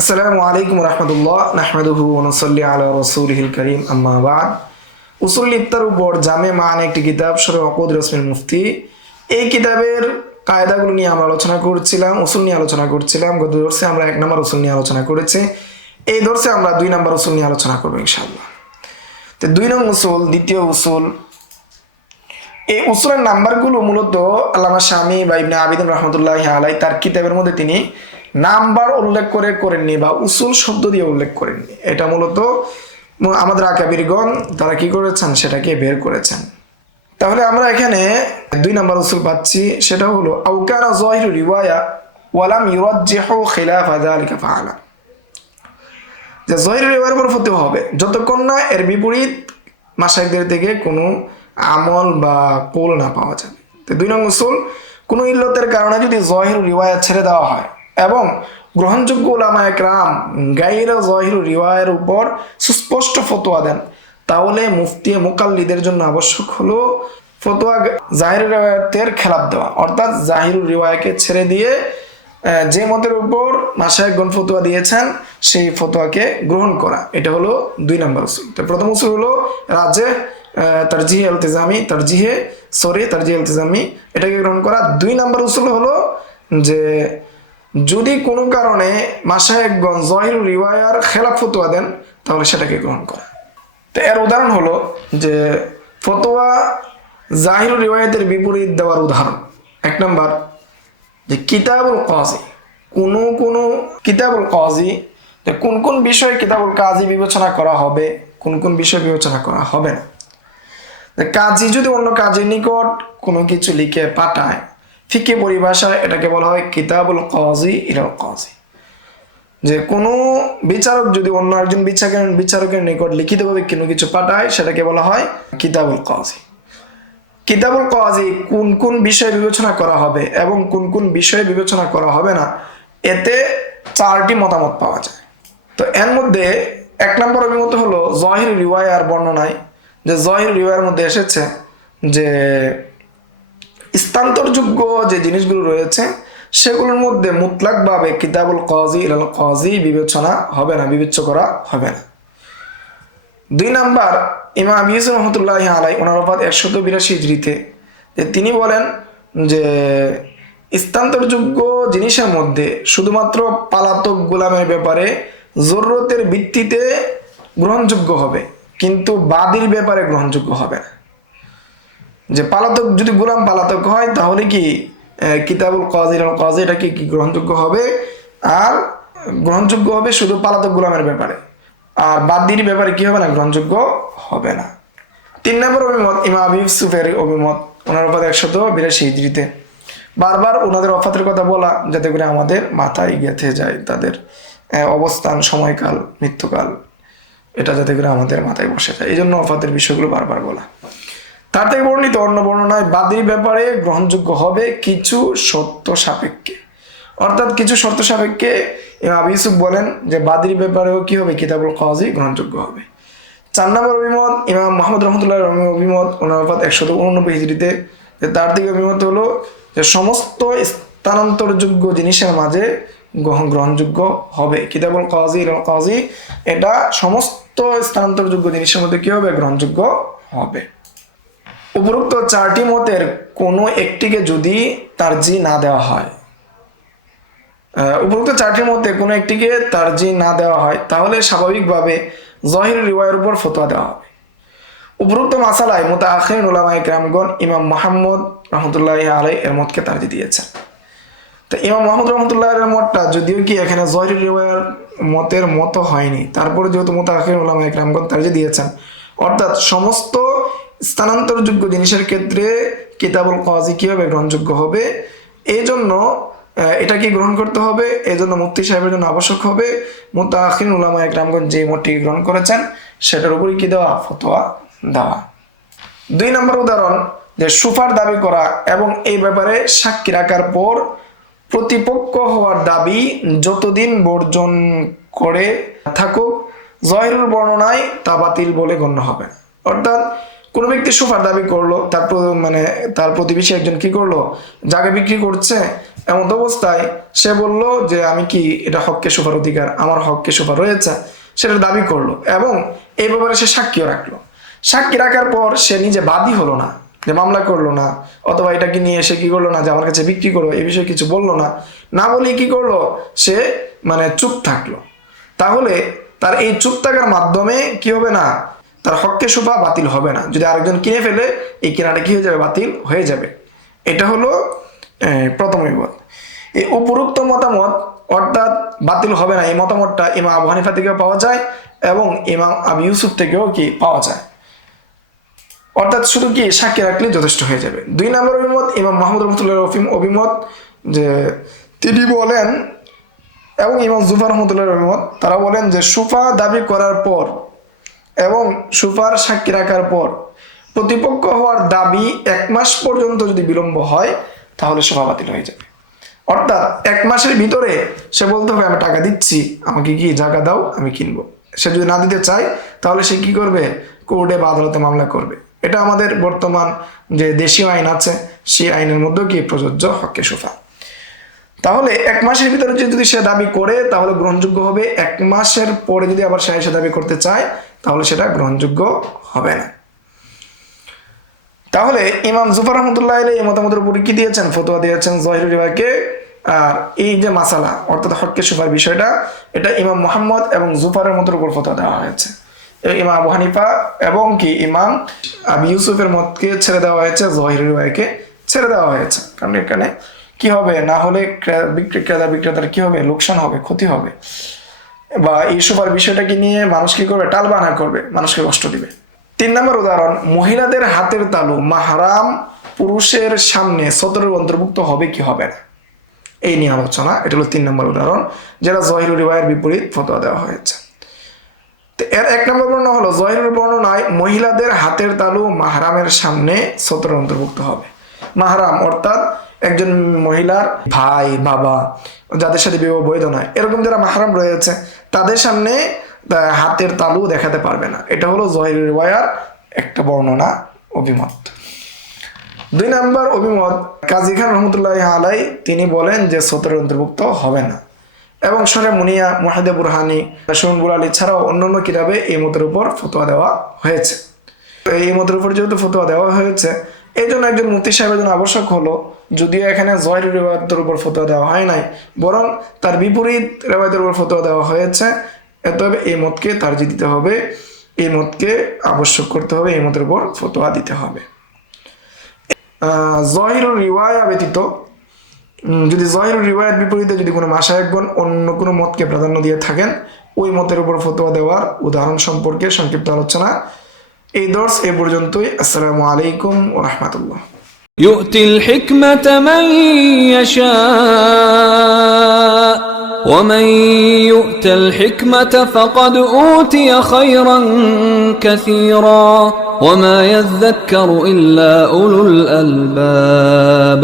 আসসালামু আলাইকুম রহমতুল্লাহ নাহমাদুহু ওয়া নুসাল্লি আলা রাসূলিহিল কারীম আম্মা বাদ। উসুল ইফতার উপর জামে মানে একটি কিতাব শরহ উকুদ রসমিল মুফতি। এই কিতাবের কায়দাগুলো নিয়ে আমরা আলোচনা করছিলাম, উসুল নিয়ে আলোচনা করছিলাম। গত দর্সে আমরা 1 নম্বর উসুল নিয়ে আলোচনা করেছি। এই দর্সে আমরা 2 নম্বর উসুল নিয়ে আলোচনা করব ইনশাআল্লাহ। তো 2 নং উসুল, দ্বিতীয় উসুল। এই উসুলের নাম্বারগুলো মূলত আল্লামা শামী বা ইবনে আবিদিন রহমতুল্লাহি আলাইহি তার কিতাবের মধ্যে তিনি নাম্বার উল্লেখ করেননি বা উসুল শব্দ দিয়ে উল্লেখ করেননি। এটা মূলত আমাদের আকাবিরগণ তারা কি করেছেন সেটাকে বের করেছেন। তাহলে আমরা এখানে 2 নম্বর উসুল পাচ্ছি, সেটা হলো আউকানা যাহিরু রিওয়ায়া ওয়ালাম ইউরাজ্জিহু খিলাফা যালিকা ফাআলা। যে যাহিরু রিওয়ায়ার উপর ফতোয়া হবে যতক্ষণ না এর বিপরীত মাশাইখদের থেকে কোনো আমল বা কৌল না পাওয়া যাবে। তো 2 নং উসুল, কোনো ইল্লতের কারণে যদি যাহিরু রিওয়ায়া ছেড়ে দেওয়া হয় এবং গ্রহণযোগ্য উলামায়ে কেরাম গায়রে যাহিরু রিওয়ায়ার উপর সুস্পষ্ট ফতোয়া দেন, তাহলে মুফতি মুকাল্লিদের জন্য আবশ্যক হলো ফতোয়া জাহির রিওয়ায়াতের খেলাফ দেওয়া, অর্থাৎ জাহিরুর রিওয়ায়াকে ছেড়ে দিয়ে যে মতের উপর মাশায়েখগণ ফতোয়া দিয়েছেন সেই ফতোয়াকে গ্রহণ করা। এটা হলো 2 নম্বর উসুল। তো প্রথম উসুল হলো রাজেহ তারজিহে ইলতিজামি, তারজিহে ইলতিজামি, এটাকে গ্রহণ করা। 2 নম্বর উসুল হলো যে যদি কোনো কারণে মাশায়েখগণ যাহিরুর রিওয়ায়ার খেলাফ ফতোয়া দেন তাহলে সেটাকে গ্রহণ করা। তো এর উদাহরণ হলো যে ফতোয়া জাহিরুর রিওয়ায়াতের বিপরীত দেওয়ার উদাহরণ। 1 নম্বর, যে কিতাবুল কাজী, কিতাবুল কাজী, যে কোন বিষয়ে কিতাবুল কাজী বিবেচনা করা হবে, কোন বিষয় বিবেচনা করা হবে না। কাজী যদি অন্য কাজীর নিকট কোনো কিছু লিখে পাঠায়, ফিকে পরিভাষায় এটাকে বলা হয় কিতাবুল কাজী ইলাল কাজী। যে কোনো বিচারক যদি অন্য একজন বিচারকের নিকট লিখিতভাবে কোনো কিছু পাঠায় সেটাকে বলা হয় কিতাবুল কাজী। কিতাবুল কাজী কোন বিষয়ে বিবেচনা করা হবে এবং কোন বিষয়ে বিবেচনা করা হবে না, এতে 4টি মতামত পাওয়া যায়। তো এর মধ্যে 1 নম্বর অভিমত হলো যাহির রিওয়ায়ার বর্ণনায়, যে যাহির রিওয়ায়ার মধ্যে এসেছে যে স্থানান্তরযোগ্য যে জিনিসগুলো রয়েছে সেগুলোর মধ্যে মুতলাকভাবে কিতাবুল কাজী ইলাল কাজী বিবেচনা হবে না, বিবেচ্য করা হবে না। 2 নাম্বার, ইমাম আবু ইউসুফ রহমতুল্লাহি আলাইহি ওনার ওফাত 182 হিজরিতে, যে তিনি বলেন যে স্থানান্তরযোগ্য জিনিসের মধ্যে শুধুমাত্র পালাতক গোলামের ব্যাপারে জরুরতের ভিত্তিতে গ্রহণযোগ্য হবে, কিন্তু বাদীর ব্যাপারে গ্রহণযোগ্য হবে না। যে পালাতক যদি গোলাম পালাতক হয় তাহলে কি কিতাবুল কাজী ইলাল কাজী এটা কি গ্রহণযোগ্য হবে, আর গ্রহণযোগ্য হবে শুধু পালাতক গোলামের ব্যাপারে, আর বাদীর ব্যাপারে কি হবে না, গ্রহণযোগ্য হবে না। 3 নম্বর অভিমত ইমাম আবু ইউসুফের অভিমত, ওনার ওফাত 182 হিজরিতে। বারবার ওনাদের ওফাতের কথা বলা যাতে করে আমাদের মাথায় গেঁথে যায়, তাদের অবস্থান, সময়কাল, মৃত্যুকাল, এটা যাতে করে আমাদের মাথায় বসে যায়, এই জন্য ওফাতের বিষয়গুলো বারবার বলা। তার থেকে বর্ণিত অন্য বর্ণনায় বাদীর ব্যাপারে গ্রহণযোগ্য হবে কিছু শর্ত সাপেক্ষে, অর্থাৎ কিছু শর্ত সাপেক্ষে ইমাম আবু ইউসুফ বলেন যে বাদীর ব্যাপারেও কি হবে, কিতাবুল কাজী গ্রহণযোগ্য হবে। 4 নম্বর অভিমত ইমাম মুহাম্মদ রহমতুল্লাহর অভিমত, ওনার ওফাত 189 হিজরিতে, যে তার দিকে অভিমত হলো যে সমস্ত স্থানান্তরযোগ্য জিনিসের মাঝে গ্রহণযোগ্য হবে কিতাবুল কাজী ইলাল কাজী, এটা সমস্ত স্থানান্তরযোগ্য জিনিসের মধ্যে কি হবে, গ্রহণযোগ্য হবে। উপরোক্ত 4টি মতের কোনো একটিকে যদি তারজি না দেওয়া হয়, উপরোক্ত 4টির মধ্যে কোনো একটিকে তারজি না দেওয়া হয় তাহলে স্বাভাবিকভাবে যাহির রিওয়ায়ার উপর ফতোয়া দেওয়া হবে। উপরোক্ত মাসালায় মুতাআখিরিন উলামায়ে কেরামগণ ইমাম মুহাম্মদ রহমতুল্লাহি আলাইহি এর মতকে তারজি দিয়েছেন। তো ইমাম মুহাম্মদ রহমতুল্লাহি এর মতটা যদিও কি এখানে যাহির রিওয়ায়ার মতের মতো হয়নি, তারপরে যেহেতু মুতাআখিরিন উলামায়ে কেরামগণ তারজি দিয়েছেন, অর্থাৎ সমস্ত স্থানান্তরযোগ্য জিনিসের ক্ষেত্রে কিতাবুল কাজী কি হবে, গ্রহণযোগ্য হবে। এই জন্য এটাকে গ্রহণ করতে হবে, এই জন্য মুফতি সাহেবের জন্য আবশ্যক হবে মুতাআখিরিন উলামায়ে কেরামগণ যে মতটিকে গ্রহণ করেছেন সেটার উপরই কি দেওয়া, ফতোয়া দেওয়া। 2 নম্বর উদাহরণ, যে সুফার দাবি করা এবং এই ব্যাপারে সাক্ষী রাখার পর প্রতিপক্ষ হওয়ার দাবি যতদিন বর্জন করে থাকুক, যাহিরুল বর্ণনায় তা বাতিল বলে গণ্য হবে। অর্থাৎ কোনো ব্যক্তি সুফার দাবি করলো, মানে তার প্রতিবেশী একজন কি করলো, জায়গা বিক্রি করছে, এমন অবস্থায় সে বলল যে আমি কি এটা হককে সুফার অধিকার, আমার হককে সুফার রয়েছে, সেটা দাবি করলো এবং এই ব্যাপারে সে সাক্ষীও রাখলো। সাক্ষী রাখার পর সে নিজে বাদী হলো না, যে মামলা করলো না, অথবা এটাকে নিয়ে এসে কি করলো না যে আমার কাছে বিক্রি করো, এই বিষয়ে কিছু বললো না, না বলে কি করলো সে মানে চুপ থাকলো। তাহলে তার এই চুপ থাকার মাধ্যমে কি হবে না, তার হককে সুফা বাতিল হবে না। যদি আরেকজন কিনে ফেলে এই কেনাটা কি হয়ে যাবে, বাতিল হয়ে যাবে। এটা হলো প্রথম অভিমত। এই উপরোক্ত মতামত অর্থাৎ বাতিল হবে না, এই মতামতটা ইমাম আবু হানিফা থেকেও পাওয়া যায় এবং ইমাম আবু ইউসুফ থেকেও কি পাওয়া যায়। অর্থাৎ শুধু কি সাক্ষী রাখলে যথেষ্ট হয়ে যাবে। 2 নম্বর অভিমত ইমাম মাহমুদ রহমতুল্লাহ অভিমত, যে তিনি বলেন, এবং ইমাম জুফার রহমতুল্লাহ অভিমত, তারা বলেন যে সুফা দাবি করার পর এবং সুফার সাক্ষী রাখার পর প্রতিপক্ষ হওয়ার দাবি 1 মাস পর্যন্ত যদি বিলম্ব হয় তাহলে সুফা বাতিল হয়ে যাবে। অর্থাৎ 1 মাসের ভিতরে সে বলতে হবে আমি টাকা দিচ্ছি, আমাকে কি জায়গা দাও, আমি কিনবো। সে যদি না দিতে চায় তাহলে সে কি করবে, কোর্টে বা আদালতে মামলা করবে। এটা আমাদের বর্তমান যে দেশীয় আইন আছে সেই আইনের মধ্যেও কি প্রযোজ্য হককে সুফা। তাহলে 1 মাসের ভিতরে যদি সে দাবি করে তাহলে গ্রহণযোগ্য হবে। 1 মাসের পরে যদি আবার সে দাবি করতে চায় তাহলে সেটা গ্রহণযোগ্য হবে না। তাহলে ইমাম জুফার রহমতুল্লাহ এই মতামতের উপর কি দিয়েছেন, ফতোয়া দিয়েছেন জহিরুল রিওয়ায়কে। আর এই যে মাসালা অর্থাৎ হককে সুফার বিষয়টা, এটা ইমাম মুহাম্মদ এবং জুফারের মতের উপর ফতোয়া দেওয়া হয়েছে। ইমাম আবু হানিফা এবং কি ইমাম আবু ইউসুফের মতকে ছেড়ে দেওয়া হয়েছে, জহিরুল রিওয়ায়কে ছেড়ে দেওয়া হয়েছে। কারণ এখানে কি হবে, না হলে ক্রেতা বিক্রেতার কি হবে, লোকসান হবে, ক্ষতি হবে, বা এই সুফার বিষয়টাকে নিয়ে মানুষ কি করবে, টালবাহানা করবে, মানুষকে কষ্ট দিবে। 3 নম্বর উদাহরণ, মহিলাদের হাতের তালু মাহরাম পুরুষের সামনে সতরের অন্তর্ভুক্ত হবে কি হবে না, এই নিয়ে আলোচনা। এটা হলো 3 নম্বর উদাহরণ, যেটা জহিরুল রিওয়ায়ের বিপরীত ফতোয়া দেওয়া হয়েছে। এর 1 নম্বর বর্ণনা হলো, জহিরুল বর্ণনায় মহিলাদের হাতের তালু মাহরামের সামনে সতরের অন্তর্ভুক্ত হবে। মাহরাম অর্থাৎ একজন মহিলার ভাই, বাবা, যাদের সাথে বিবাহ বৈধ নয়, এরকম যারা মাহরাম রয়েছে তাদের সামনে হাতের তালু দেখাতে পারবে না। এটা হলো জহিরুল রিওয়ায়ার একটা বর্ণনা, অভিমত। 2 নম্বর অভিমত কাজী খান রহমতুল্লাহ আলাই, তিনি বলেন যে সতরের অন্তর্ভুক্ত হবে না। এবং শরে মুনিয়া, মুহাদ্দিদ বুরহানি, শরীফুল আলী ছাড়াও অন্যান্য কিতাবে এই মতের উপর ফতোয়া দেওয়া হয়েছে। এই মতের উপর যেহেতু ফতোয়া দেওয়া হয়েছে, এই জন্য একজন মুফতি সাহেবের জন্য আবশ্যক হলো, যদিও এখানে জহিরুল রিওয়ায়াতের উপর ফতোয়া দেওয়া হয় নাই, বরং তার বিপরীত রিওয়ায়াতের উপর ফতোয়া দেওয়া হয়েছে, তবে এই মতকে তারজিহ দিতে হবে, এই মতকে আবশ্যক করতে হবে, এই মতের উপর ফতোয়া দিতে হবে। জহিরুল রিওয়ায়া ব্যতীত যদি জহিরুল রিওয়ায়াত বিপরীতে যদি কোনো মাশায়েখগণ অন্য কোনো মতকে প্রাধান্য দিয়ে থাকেন, ওই মতের উপর ফতোয়া দেওয়ার উদাহরণ সম্পর্কে সংক্ষিপ্ত আলোচনা। এই দর্স এ পর্যন্তই। আসসালামু আলাইকুম ওয়া রাহমাতুল্লাহ। يؤتي الحكمة من يشاء ومن يؤت الحكمة فقد أوتي خيرا كثيرا وما يذكر إلا أولو الألباب